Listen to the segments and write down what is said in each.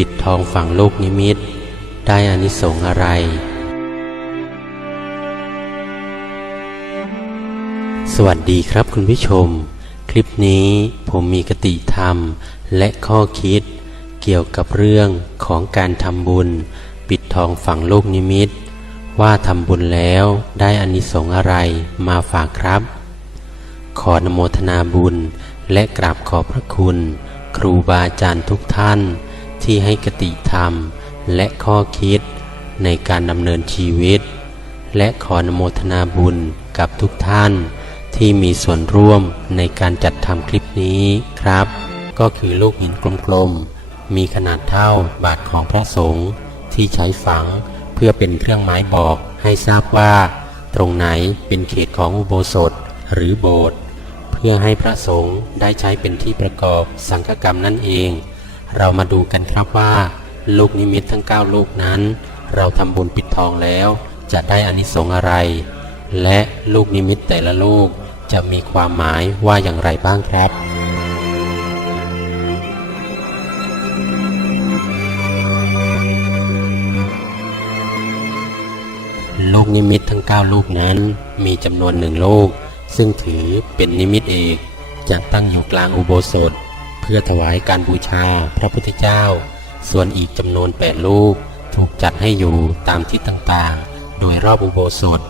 ปิดทองฝังลูกนิมิต ได้อานิสงส์อะไร สวัสดีครับคุณผู้ชม คลิปนี้ผมมีกติธรรมและข้อคิด เกี่ยวกับเรื่องของการทำบุญ ปิดทองฝังลูกนิมิต ว่าทำบุญแล้วได้อานิสงส์อะไรมาฝากครับ ขอนโมทนาบุญและกราบขอบพระคุณ ครูบาอาจารย์ทุกท่าน ที่ให้กติธรรม และข้อคิดในการดำเนินชีวิต และขอนโมทนาบุญกับทุกท่าน ที่มีส่วนร่วมในการจัดทำคลิปนี้ครับ ก็คือลูกหินกลมๆ มีขนาดเท่าบาทของพระสงฆ์ที่ใช้ฝังเพื่อเป็นเครื่องหมายบอกให้ทราบว่า ตรงไหนเป็นเขตของอุโบสถหรือโบสถ์เพื่อให้พระสงฆ์ได้ใช้เป็นที่ประกอบสังฆกรรมนั่นเอง เรามาดูกันครับว่า ลูกนิมิตทั้ง 9 ลูกนั้น เราทำบุญปิดทองแล้ว จะได้อานิสงส์อะไร และลูกนิมิตแต่ละลูกจะมีความหมายว่าอย่างไรบ้างครับลูกนิมิตทั้ง 9 ลูกนั้นมีจำนวนหนึ่งลูก ซึ่งถือเป็นนิมิตเอกจะตั้งอยู่กลางอุโบสถ เพื่อถวายการบูชาพระพุทธเจ้า ส่วนอีกจำนวน8ลูกถูกจัดให้อยู่ตามทิศต่างๆ โดยรอบอุโบสถ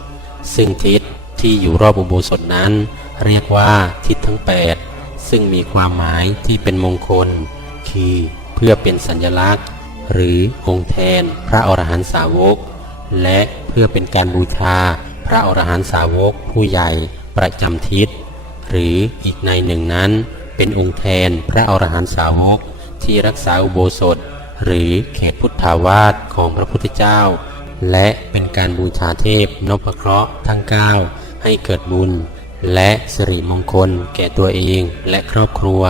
ซึ่งทิศที่อยู่รอบอุโบสถนั้น เรียกว่าทิศทั้ง 8 ซึ่งมีความหมายที่เป็นมงคล คือเพื่อเป็นสัญลักษณ์ หรือองค์แทนพระอรหันตสาวก และเพื่อเป็นการบูชาพระอรหันตสาวกผู้ใหญ่ประจำทิศ หรืออีกในหนึ่งนั้น เป็นองค์แทนพระอรหันตสาวก ที่รักษาอุโบสถ หรือเขตพุทธาวาสของพระพุทธเจ้า และเป็นการบูชาเทพนพเคราะห์ทั้ง 9 ให้เกิดบุญ และสิริมงคลแก่ตัวเองและครอบครัว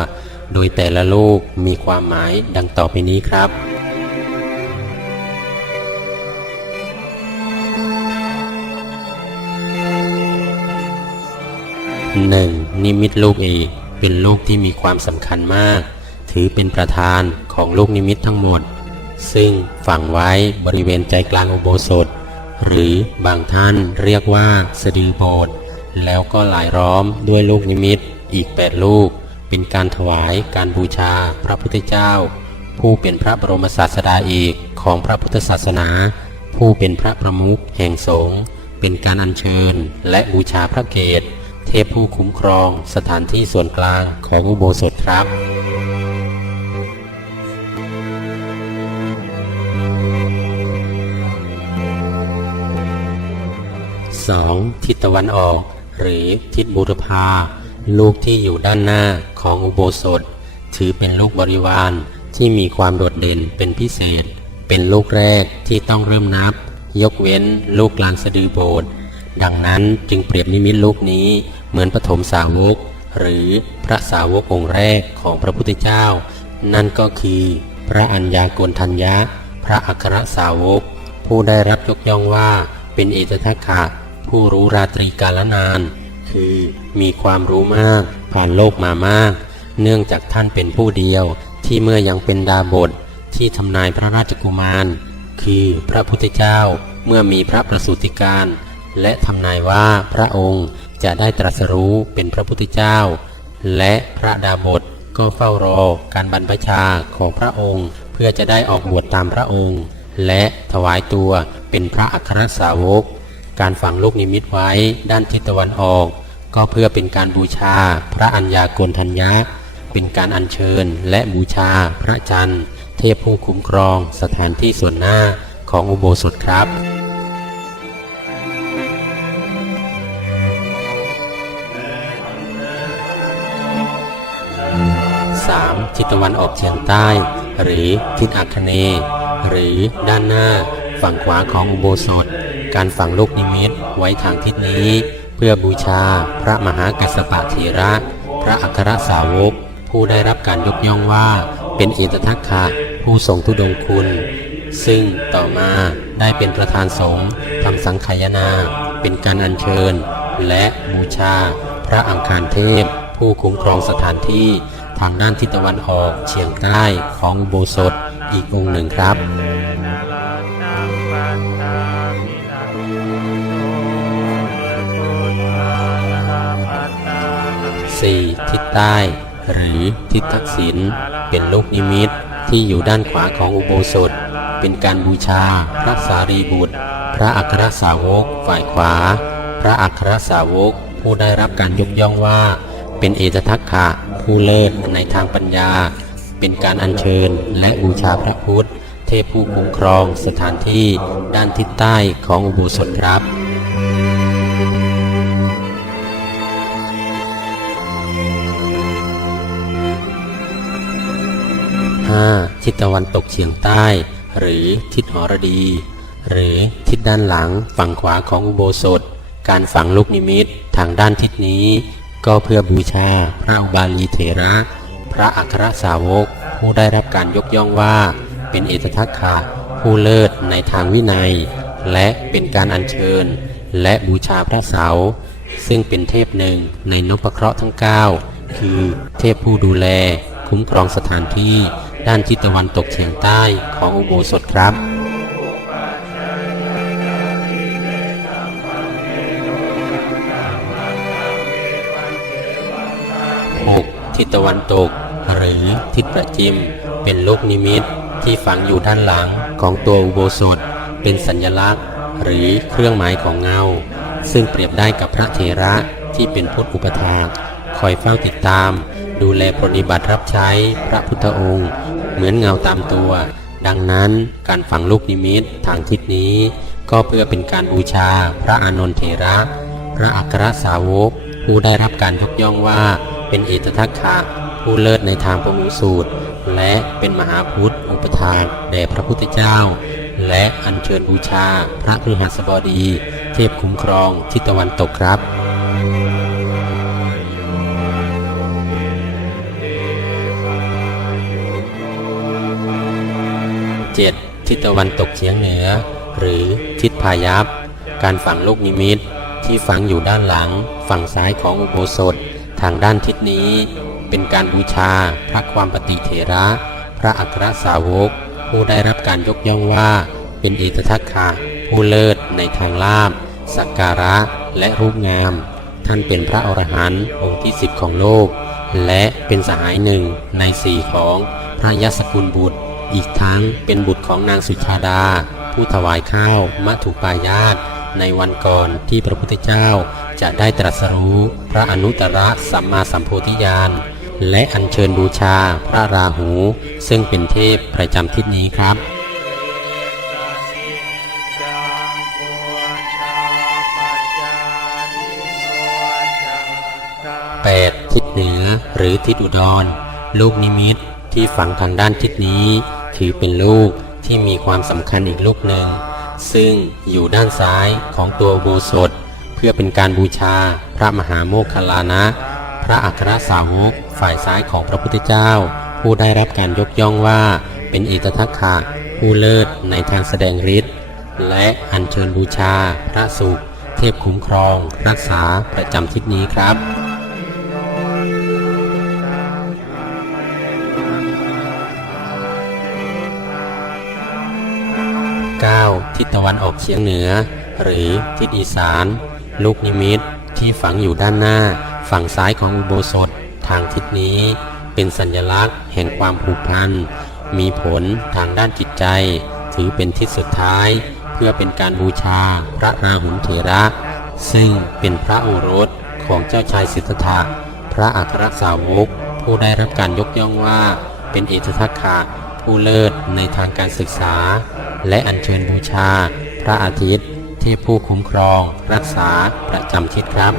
โดยแต่ละลูกมีความหมายดังต่อไปนี้ครับ 1. นิมิตลูกเอก เป็นลูกที่มีความสำคัญมาก ถือเป็นประธานของลูกนิมิตทั้งหมด ซึ่งฝังไว้บริเวณใจกลางอุโบสถ หรือบางท่านเรียกว่าสะดือโบสถ์แล้วก็หลายล้อมด้วยลูกนิมิตอีก 8 ลูก เป็นการถวายการบูชาพระพุทธเจ้า ผู้เป็นพระบรมศาสดาเอกของพระพุทธศาสนา ผู้เป็นพระประมุขแห่งสงฆ์เป็นการอัญเชิญและบูชาพระเกศ เทพผู้คุ้มครองสถานที่ส่วนกลางของอุโบสถครับ 2. ทิศตะวันออก หรือทิศบุรพาลูกที่อยู่ด้านหน้าของอุโบสถ ถือเป็นลูกบริวารที่มีความโดดเด่นเป็นพิเศษ เป็นลูกแรกที่ต้องเริ่มนับ ยกเว้นลูกกลางสะดือโบสถ์ ดังนั้นจึงเปรียบนิมิตลูกนี้เหมือนปฐมสาวก หรือพระสาวกองค์แรกของพระพุทธเจ้า นั่นก็คือ พระอัญญากณทัญญะ พระอัครสาวก ผู้ได้รับยกย่องว่าเป็นเอตทัคคะผู้รู้ราตรีกาลนาน คือมีความรู้มาก ผ่านโลกมามาก เนื่องจากท่านเป็นผู้เดียวที่เมื่อยังเป็นดาบทที่ทำนายพระราชกุมาร คือพระพุทธเจ้าเมื่อมีพระประสูติการ และทำนายว่าพระองค์จะได้ตรัสรู้เป็นพระพุทธเจ้า และพระดาบทก็เฝ้ารอการบรรพชาของพระองค์ เพื่อจะได้ออกบวชตามพระองค์ และถวายตัวเป็นพระอัครสาวก การฝังลูกนิมิตไว้ด้านทิศตะวันออก ก็เพื่อเป็นการบูชาพระอัญญาโกณทัญญะ เป็นการอัญเชิญและบูชาพระจันทร์ เทพผู้คุ้มครองสถานที่ส่วนหน้าของอุโบสถครับ ทิศตะวันออกเฉียงใต้ หรือทิศอัคคเนย์หรือด้านหน้า ฝั่งขวาของอุโบสถ การฝังลูกนิมิตไว้ทางทิศนี้ เพื่อบูชาพระมหากัสสปะเถระ พระอัครสาวก ผู้ได้รับการยกย่องว่าเป็นเอตทัคคะผู้ทรงทุดงคุณ ซึ่งต่อมาได้เป็นประธานสงฆ์ทำสังขยนา เป็นการอัญเชิญ และบูชา พระอังคารเทพ ผู้คุ้มครองสถานที่ ทางด้านทิศตะวันออกเฉียงใต้ของโบสถอีกองค์หนึ่งครับ 4. ทิศใต้ หรือทิศทักษิณเป็นลูกนิมิตที่อยู่ด้านขวาของอุโบสถ เป็นการบูชาพระสารีบุตร พระอัครสาวกฝ่ายขวา พระอัครสาวกผู้ได้รับการยกย่องว่า เป็นเอตทัคคะผู้เลิศในทางปัญญา เป็นการอัญเชิญและบูชาพระพุทธ เทพผู้คุ้มครองสถานที่ด้านทิศใต้ของอุโบสถครับ 5. ทิศตะวันตกเฉียงใต้ หรือทิศหรดี หรือทิศด้านหลังฝั่งขวาของอุโบสถ การฝังลูกนิมิตทางด้านทิศนี้ ก็เพื่อบูชาพระอุบาลีเถระ พระอัครสาวก ผู้ได้รับการยกย่องว่า เป็นเอตทัคคะผู้เลิศในทางวินัย และเป็นการอัญเชิญ และบูชาพระเสา ซึ่งเป็นเทพหนึ่งในนพเคราะห์ทั้ง 9 คือเทพผู้ดูแล คุ้มครองสถานที่ด้านทิศตะวันตกเฉียงใต้ของอุโบสถครับ ทิศตะวันตก หรือทิศประจิม เป็นลูกนิมิตที่ฝังอยู่ด้านหลังของตัวอุโบสถ เป็นสัญลักษณ์ หรือเครื่องหมายของเงา ซึ่งเปรียบได้กับพระเถระที่เป็นพุทธอุปถาคอยเฝ้าติดตาม ดูแลปฏิบัติรับใช้พระพุทธองค์ เหมือนเงาตามตัว ดังนั้นการฝังลูกนิมิตทางทิศนี้ ก็เพื่อเป็นการบูชาพระอานนทเถระ พระอัครสาวกผู้ได้รับการยกย่องว่า เป็นเอตทัคคะผู้เลิศในทางประมูสูตร และเป็นมหาพุทธอุปทานแด่พระพุทธเจ้า และอัญเชิญบูชา พระพฤหัสบดี เทพคุ้มครองทิศตะวันตกครับ 7. ทิศตะวันตกเฉียงเหนือ หรือทิศพายัพการฝังลูกนิมิตที่ฝังอยู่ด้านหลังฝั่งซ้ายของอุโบสถ ทางด้านทิศนี้เป็นการบูชาพระความปฏิเถระ พระอัครสาวก ผู้ได้รับการยกย่องว่า เป็นเอกทัคคะผู้เลิศในทางลาบสักการะและรูปงาม ท่านเป็นพระอรหันต์องค์ที่สิบของโลก และเป็นสหายหนึ่งในสี่ของพระยศกุลบุตร อีกทั้งเป็นบุตรของนางสุชาดา ผู้ถวายข้าวมัทุปายาตในวันก่อนที่พระพุทธเจ้า จะได้ตรัสรู้พระอนุตตรสัมมาสัมโพธิญาณ และอัญเชิญบูชาพระราหู ซึ่งเป็นเทพประจำทิศนี้ครับ 8. ทิศเหนือหรือทิศอุดร ลูกนิมิตที่ฝังทางด้านทิศนี้ ถือเป็นลูกที่มีความสำคัญอีกลูกหนึ่ง ซึ่งอยู่ด้านซ้ายของตัวอุโบสถ เพื่อเป็นการบูชาพระมหาโมคคลลานะ พระอัครสาวก ฝ่ายซ้ายของพระพุทธเจ้า ผู้ได้รับการยกย่องว่าเป็นเอตทัคคะผู้เลิศในทางแสดงฤทธิ์และอัญเชิญบูชา พระสุข เทพคุ้มครอง รักษาประจำทิศนี้ครับ 9. ทิศตะวันออกเฉียงเหนือ หรือทิศอีสาน ลูกนิมิตที่ฝังอยู่ด้านหน้า ฝั่งซ้ายของอุโบสถทางทิศนี้ เป็นสัญลักษณ์แห่งความผูกพัน มีผลทางด้านจิตใจ ถือเป็นทิศสุดท้าย เพื่อเป็นการบูชาพระราหุลเถระ ซึ่งเป็นพระโอรสของเจ้าชายสิทธัตถะพระอัครสาวก ผู้ได้รับการยกย่องว่าเป็นเอตทัคคะผู้เลิศในทางการศึกษา และอัญเชิญบูชา พระอาทิตย์ ที่ผู้คุ้มครอง รักษาประจำทิศครับ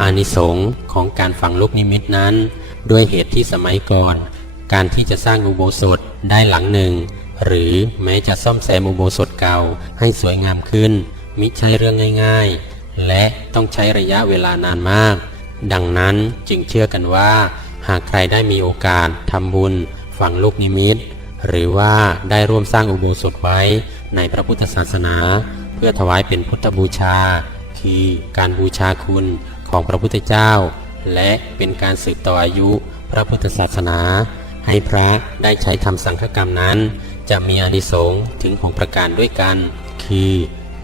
อานิสงส์ของการฝังลูกนิมิตนั้น ด้วยเหตุที่สมัยก่อน การที่จะสร้างอุโบสถได้หลังหนึ่ง หรือแม้จะซ่อมแซมอุโบสถเก่าให้สวยงามขึ้น มิใช่เรื่องง่าย ๆ และต้องใช้ระยะเวลานานมาก ดังนั้นจึงเชื่อกันว่า หากใครได้มีโอกาสทำบุญ ฝังลูกนิมิต หรือว่าได้ร่วมสร้างอุโบสถไว้ในพระพุทธศาสนา เพื่อถวายเป็นพุทธบูชา คือการบูชาคุณของพระพุทธเจ้า และเป็นการสืบต่ออายุพระพุทธศาสนา ให้พระได้ใช้ทำสังฆกรรมนั้น จะมีอนิสงส์ถึงหกประการด้วยกัน คือ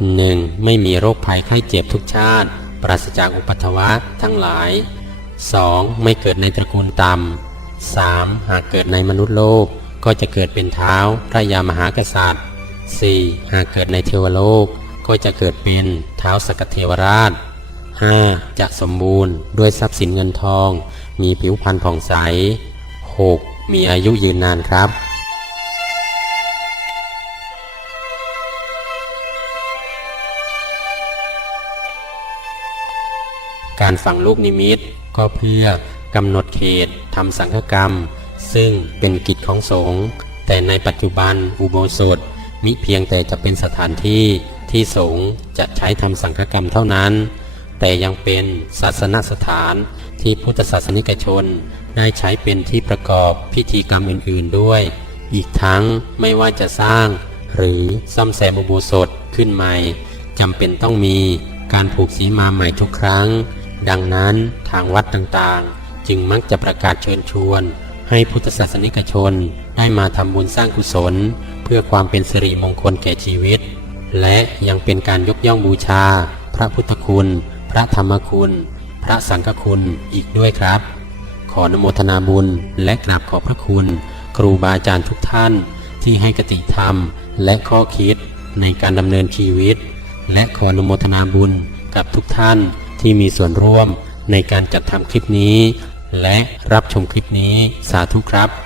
1. ไม่มีโรคภัยไข้เจ็บทุกชาติ ปราศจากอุปัตวะทั้งหลาย 2. ไม่เกิดในตระกูลต่ำ 3. หากเกิดในมนุษย์โลก ก็จะเกิดเป็นเท้าพระยามหากษัตริย์ 4. หากเกิดในเทวโลก ก็จะเกิดเป็นเท้าสกเทวราช 5. จะสมบูรณ์ด้วยทรัพย์สินเงินทอง มีผิวพรรณผ่องใส 6. มีอายุยืนนานครับการฝังลูกนิมิต ก็เพื่อกำหนดเขตทำสังฆกรรม ซึ่งเป็นกิจของสงฆ์แต่ในปัจจุบันอุโบสถมิเพียงแต่จะเป็นสถานที่ที่สงฆ์จะใช้ทำสังฆกรรมเท่านั้น แต่ยังเป็นศาสนสถานที่พุทธศาสนิกชนได้ใช้เป็นที่ประกอบพิธีกรรมอื่น ๆด้วย อีกทั้งไม่ว่าจะสร้าง หรือซ่อมแซมอุโบสถขึ้นใหม่จำเป็นต้องมีการผูกสีมาใหม่ทุกครั้ง ดังนั้นทางวัดต่างๆ จึงมักจะประกาศเชิญชวน ให้พุทธศาสนิกชนได้มาทำบุญสร้างกุศล เพื่อความเป็นสิริมงคลแก่ชีวิต และยังเป็นการยกย่องบูชา พระพุทธคุณ พระธรรมคุณ พระสังฆคุณอีกด้วยครับ ขออนุโมทนาบุญและกราบขอบพระคุณ ครูบาอาจารย์ทุกท่าน ที่ให้กติธรรมและข้อคิดในการดำเนินชีวิต และขออนุโมทนาบุญกับทุกท่าน ที่มีส่วนร่วมในการจัดทำคลิปนี้ และรับชมคลิปนี้สาธุครับ